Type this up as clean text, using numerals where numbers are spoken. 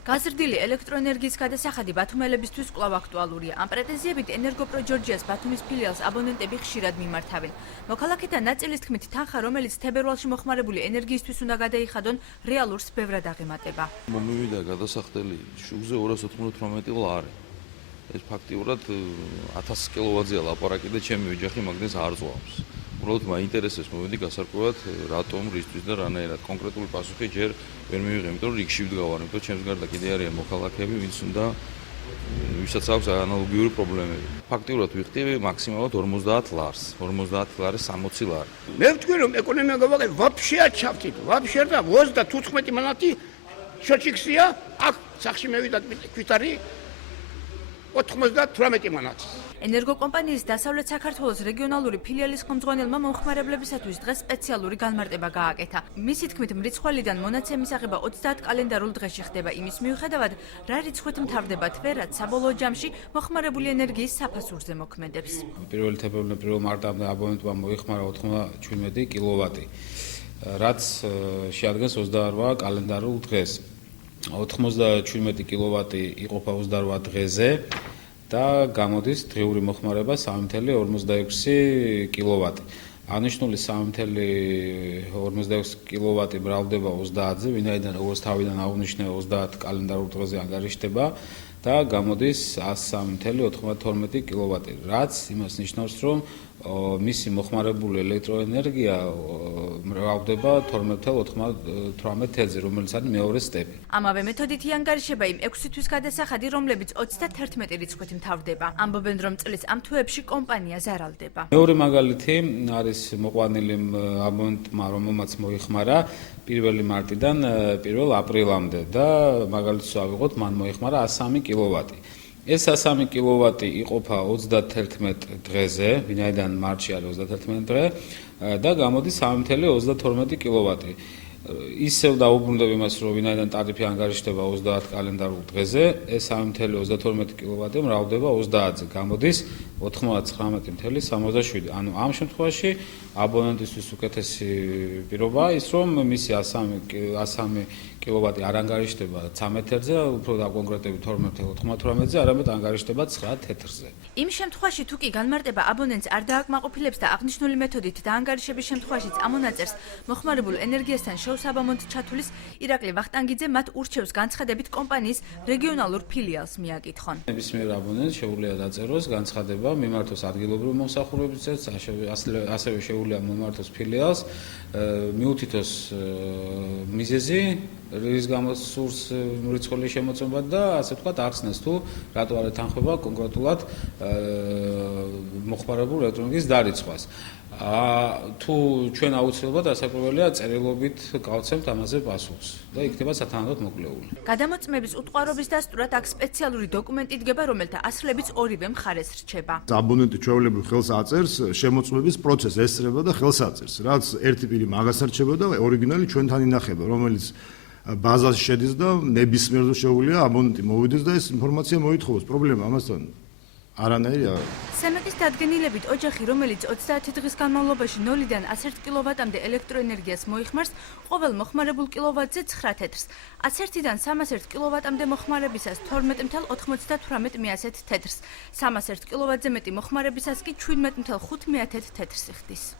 გაზრდილი ელექტროენერგიის გადასახადი ბათუმელებისთვის კვლავ აქტუალურია. ამ პრეტენზიებით ენერგოპრო ჯორჯიას ბათუმის ფილიალს აბონენტები ხშირად მიმართავენ. მოქალაქეთა ნაწილის თქმით, თანხა, რომელიც თებერვალში მოხმარებული ენერგიისთვის უნდა გადაიხადონ, რეალურს ბევრად აღემატება. მომივიდა გადასახდელი შუქზე 298 ლარი. ეს ფაქტიურად 1000 კილოვატზეა ლაპარაკი და ჩემი ოჯახი მაგდენს არ ძლავს. უბრალოდ მაინტერესებს მოვედი გასარკვევად რატომ, რისთვის და რანაირად. კონკრეტული პასუხი ჯერ ვერ მივიღე, იმიტომ რომ რიგში ვდგავარ, იმიტომ ჩემს გარდა კიდე არიან მოქალაქეები, ვისაც აქვს ანალოგიური პრობლემები. ფაქტიურად ვიხდი მაქსიმალურად 50 ლარს, 50 ლარი 60 ლარი. მე ვთქვი რომ ეკონომიკა გავაკეთე, ვაფშე აჩავთით, ვაფშე და 35 მანათი შოჩიქსია, აქ სახში მევიდა კვიტარი 98 მანათი. ენერგოკომპანიის დასავლეთ საქართველოს რეგიონალური ფილიალის ხელმძღვანელმა მომხმარებლებისათვის დღეს სპეციალური განმარტება გააკეთა. მისი თქმით, მრიცხველიდან მონაცემის აღება 30 კალენდარულ დღეში ხდება იმის მიუხედავად, რა რიცხვით მთავრდება თვე, რაც საბოლოო ჯამში მოხმარებული ენერგიის საფასურზე მოქმედებს. პირველი თებერვალიდან 1 მარტამდე აბონენტმა მოიხმარა 97 კილოვატი, რაც შეადგენს 28 კალენდარულ დღეს. 97 კილოვატი იყოფა 28 დღეზე და გამოდის დღიური მოხმარება 3.46 კილოვატი. აღნიშნული 3.46 კილოვატი მრავლდება 30-ზე, ვინაიდან როგორც თავიდან აღნიშნე 30 კალენდარულ დღეზე ანგარიშდება და გამოდის 103.92 კილოვატი, რაც იმას ნიშნავს, რომ მისი მოხმარებული ელექტროენერგია მრავლდება 12.98-ზე, რომელიც არის მეორე სტეპი. ამავე მეთოდით ანგარიშება იმ 6 თვის გადასახადი, რომლებიც 31 რიცხვით მთავრდება. ამბობენ, რომ წლის ამ თვეებში კომპანია ზარალდება. მეორე მაგალითი არის მოყვანილი აბონენტმა, რომელმაც მოიხმარა 1 მარტიდან 1 აპრილამდე და მაგალითს ავიღოთ, მან მოიხმარა 103 კილოვატი. ეს 103 კილოვატი იყოფა 31 დღეზე, ვინაიდან მარტში არის 31 დღე და გამოდის 3.32 კილოვატი. ისევ დაუბრუნდებ იმას, რომ ვინაიდან ტარიფი ანგარიშდება 30 კალენდარულ დღეზე, ეს 3.32 კილოვატი მრავლდება 30-ზე, გამოდის 99.67. ანუ ამ შემთხვევაში აბონენტისთვის უკეთესი პირობაა ის, რომ მისი 103 კილოვატი არ ანგარიშდება 13-ზე, უფრო დაკონკრეტებით 12.98-ზე, არამედ ანგარიშდება 9 თეთრზე. იმ შემთხვევაში თუ კი განმარტება აბონენტს არ დააკმაყოფილებს და აღნიშნული მეთოდით დაანგარიშების შემთხვევაშიც ამონაწერს მოხმარებულ ენერგიასთან შევსაბამოდ ჩათვლის ირაკლი ვახტანგიძე მათ ურჩევს განცხადებით კომპანიის რეგიონალურ ფილიალს მიაკითხონ. ნებისმიერ აბონენტს შეუძლია დაწეროს განცხადება, მიმართოს ადგილობრივ მომსახურების წესს, ასევე შეუძლია მომართოს ფილიალს, მიუთითოს მიზეზი, რის გამოც სურს მრიცხველი შემოწმება და ასე ვთქვათ ახსნას თუ რატო არ ეთანხმება კონკრეტულად მოხმარებულ ელექტროენერგიის დარიცხვას. თუ ჩვენ აუცილებლად ასაკურველია წერილობით გავცემთ ამაზე პასუხს და იქნება სათანადოდ მოკლეული. გადამოწმების უტყუარობის დასტურად აქ სპეციალური დოკუმენტი დგება, რომელთა ასრულებიც ორივე მხარეს რჩება. აბონენტი ჩვეულებრივ ხელს აწერს შემოწმების პროცესს ესწრება და ხელს აწერს, რაც ერთი პირი მაგას არჩება და ორიგინალი ჩვენთან ინახება, რომელიც ბაზაში შედის და ნებისმიერ დროს შეუძლია აბონენტი მოვიდეს და ეს ინფორმაცია მოითხოვოს. პრობლემა ამასთან არანაირი არ არის. სემეტის დადგენილებით ოჯახი, რომელიც 30 დღის განმავლობაში 0-დან 101 კილოვატამდე ელექტროენერგიას მოიხმარს, ყოველ მოხმარებულ კილოვატზე 9 თეთრს, 101-დან 301 კილოვატამდე მოხმარებისას 12.98 მიასეთ თეთრს, 301 კილოვატზე მეტი მოხმარებისას კი 17.5 თეთრს იხდის.